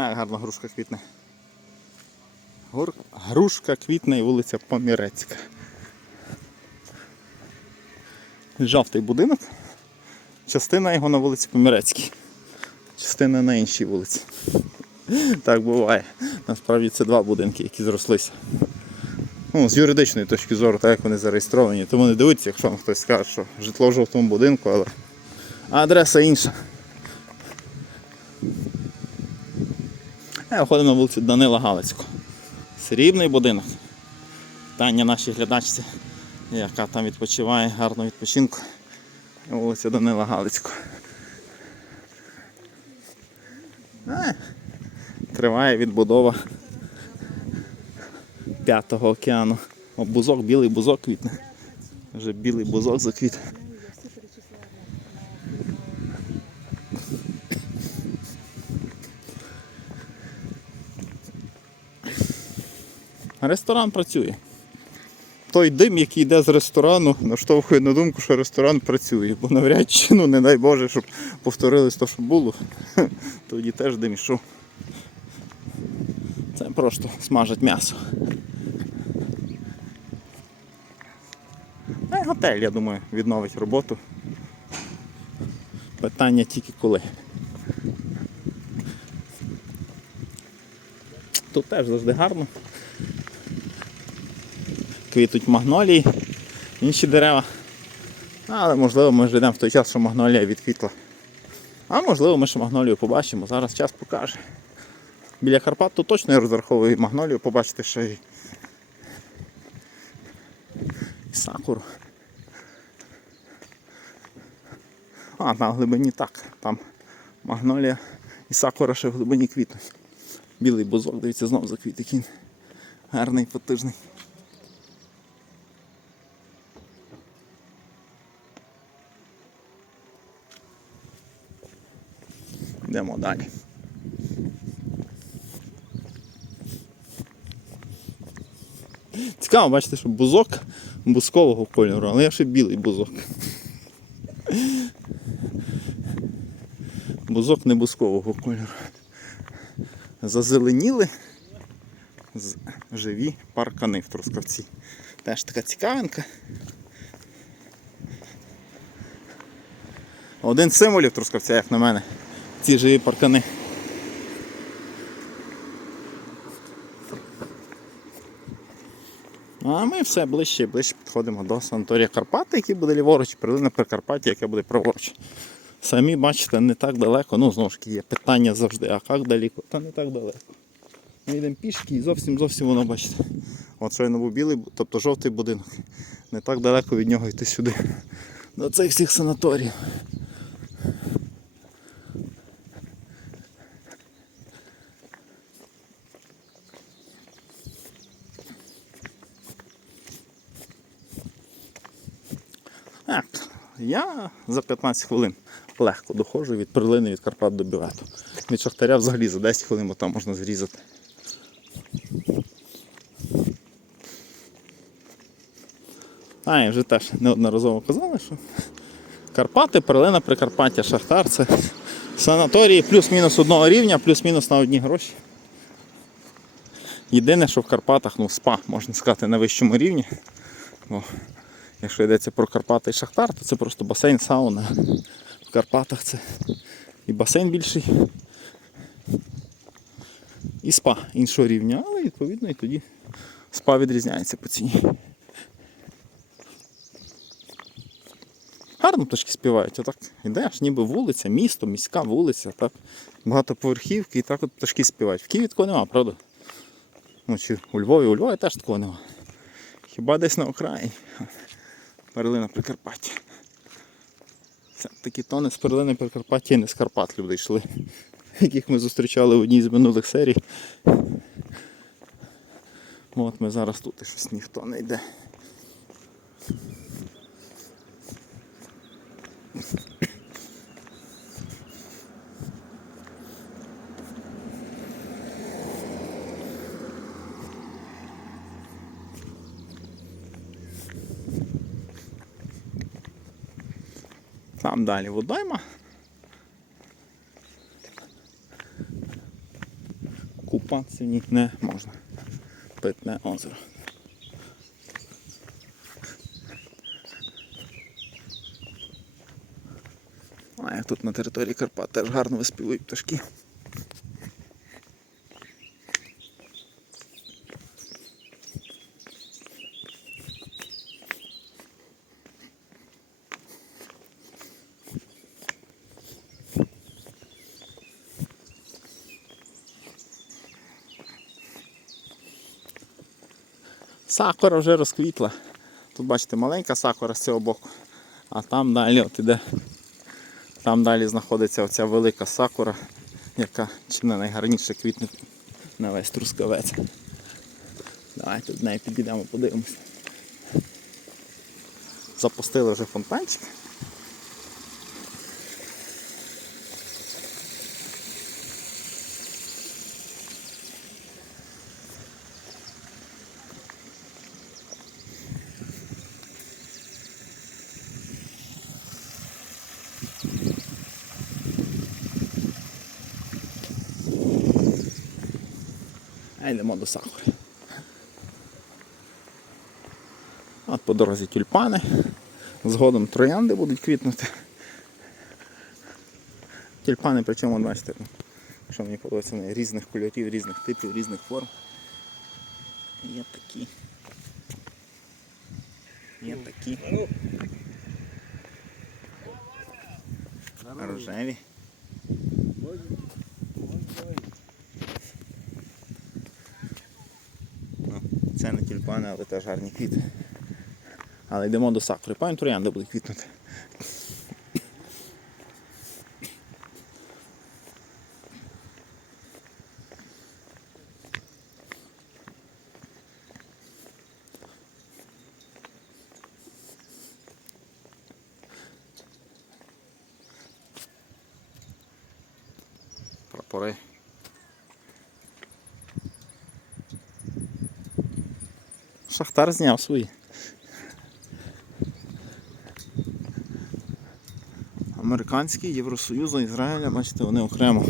А, гарно грушка квітне. Гур... Грушка квітне і вулиця Помірецька. Жовтий будинок. Частина його на вулиці Помірецькій. Частина на іншій вулиці. Так буває. Насправді це два будинки, які зрослися. Ну, з юридичної точки зору, так як вони зареєстровані. Тому не дивіться, якщо вам хтось скаже, що житло в жовтому будинку, але адреса інша. Е, Виходимо на вулицю Данила Галицького. Срібний будинок. Таня нашій глядачці, яка там відпочиває, гарно відпочинку. Вулиця Данила Галицького. Е, Триває відбудова п'ятого океану. О, бузок, білий бузок квітне. Вже білий бузок заквіт. Ресторан працює. Той дим, який йде з ресторану, наштовхує на думку, що ресторан працює. Бо навряд чи, ну не дай Боже, щоб повторилось те, що було. Тоді теж дим йшов. Це просто смажать м'ясо. Е, готель, я думаю, відновить роботу. Питання тільки коли. Тут теж завжди гарно. Квітуть магнолії, інші дерева. Але можливо ми вже йдемо в той час, що магнолія відквітла. А можливо ми ще магнолію побачимо. Зараз час покаже. Біля Карпат то точно я розраховую магнолію побачити ще й сакуру. А, на глибині так. Там магнолія і сакура ще в глибині квітнуть. Білий бузок, дивіться, знов заквіт який. Гарний, потужний. Йдемо далі. Цікаво, бачите, що бузок бузкового кольору, але я ще білий бузок. Бузок не бузкового кольору. Зазеленіли живі паркани в Трускавці. Теж така цікавинка. Один з символів Трускавця, як на мене, ці живі паркани. Ну, А ми все ближче і ближче підходимо до санаторія Карпати, який буде ліворуч, прилина Прикарпаття, яке буде праворуч. Самі бачите, не так далеко, ну знову ж таки є питання завжди, а як далеко? Та не так далеко. Ми йдемо пішки і зовсім зовсім воно бачите. От щойно був білий, тобто жовтий будинок. Не так далеко від нього йти сюди. До цих всіх санаторіїв. Так, я за 15 хвилин легко доходжу від перлини від Карпат до Бювету. Від Шахтаря взагалі за 10 хвилин, бо там можна зрізати. А, і вже теж неодноразово казали, що Карпати, перлина, Прикарпаття, Шахтар це санаторії плюс-мінус одного рівня, плюс-мінус на одні гроші. Єдине, що в Карпатах, ну, спа, можна сказати, на вищому рівні. Бо Якщо йдеться про Карпати і Шахтар, то це просто басейн, сауна. В Карпатах це і басейн більший, і спа іншого рівня, але відповідно і тоді спа відрізняється по ціні. Гарно пташки співають, отак ідеш, ніби вулиця, місто, міська вулиця, так. Багатоповерхівки і так от пташки співають. В Києві такого нема, правда? Ну, чи у Львові, у Львові теж такого нема. Хіба десь на окраїні. Перлина Прикарпаття. Це такі тони з перлини Прикарпаття і не з Карпат люди йшли, яких ми зустрічали в одній з минулих серій. От ми зараз тут і щось ніхто не йде. Там далі водойма. купатися в ній не можна. Питне озеро. А як тут на території Карпат теж гарно виспівують пташки. Сакура вже розквітла. Тут бачите маленька сакура з цього боку. А там далі от іде. Там далі знаходиться оця велика сакура, яка чи не найгарніше квітне на весь трускавець. Давайте до неї підійдемо, подивимося. Запустили вже фонтанчик. А йдемо до сакури. От по дорозі тюльпани. Згодом троянди будуть квітнути. Тюльпани, причому, бачите, що мені подобається, вони різних кольорів, різних типів, різних форм. Є такі. Є такі. Рожеві. Але теж гарні квіти. Але йдемо до сакури. Пам'ятаємо, троянди будуть квітнути. Прапори. Шахтар зняв свої. Американські, Євросоюзу, Ізраїля, бачите, вони окремо.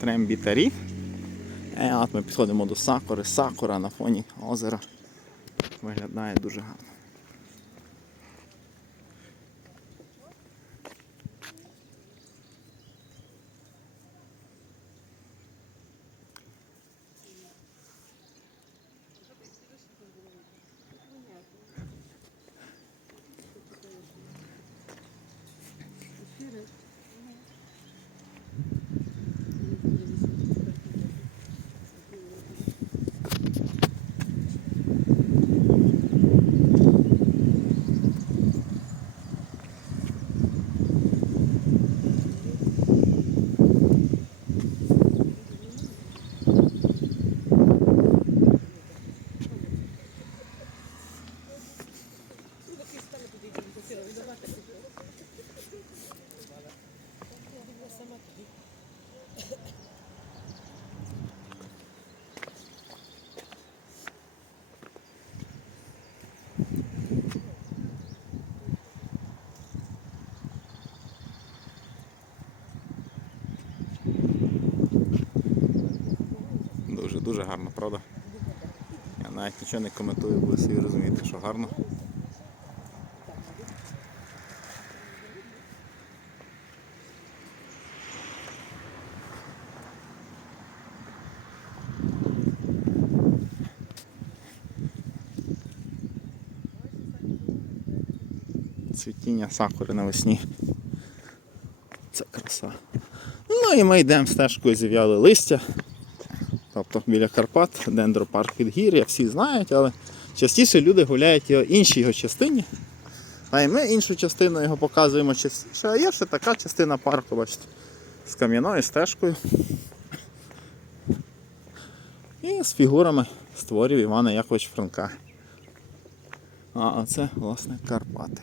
Трембітарі. Е, от ми підходимо до сакури. Сакура на фоні озера. Виглядає дуже гарно. Дуже, гарно, правда? Я навіть нічого не коментую, бо собі розумієте, що гарно. Цвітіння сакури навесні. Це краса. Ну і ми йдемо стежкою зів'яли листя. Тобто біля Карпат, дендропарк Підгір'я, всі знають, але частіше люди гуляють його іншій його частині. А і ми іншу частину його показуємо частіше. А є ще така частина парку, бачите, з кам'яною стежкою. І з фігурами з творів Івана Яковича Франка. А оце, власне, Карпати.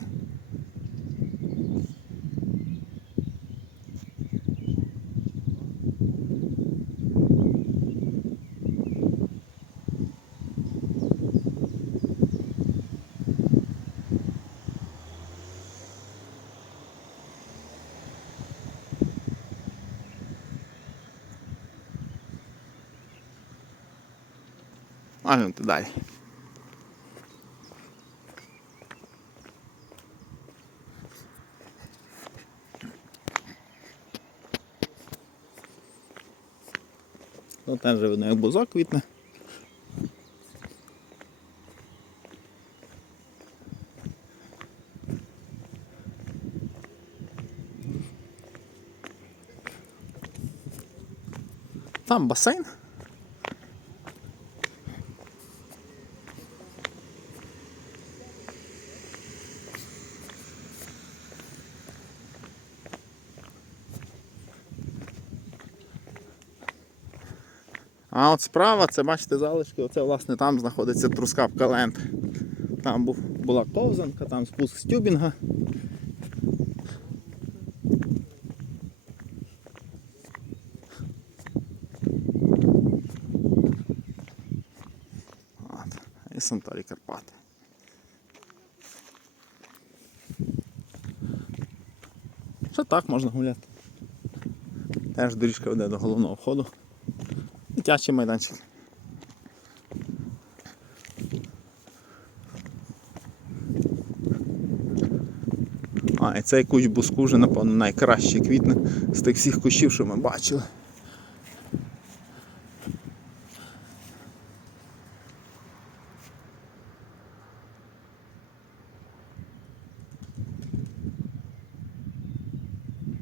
Гляньте далі. Ну, теж видно, як бузок квітне. Там басейн. А от справа, це бачите залишки, оце власне там знаходиться трускавка ленд. Там був, була ковзанка, там спуск з тюбінга. От, і Санторі Карпати. Ще так можна гуляти. Теж доріжка веде до головного входу. Дитячий майданчик. А, і цей кущ буску вже, напевно, найкраще квітне з тих всіх кущів, що ми бачили.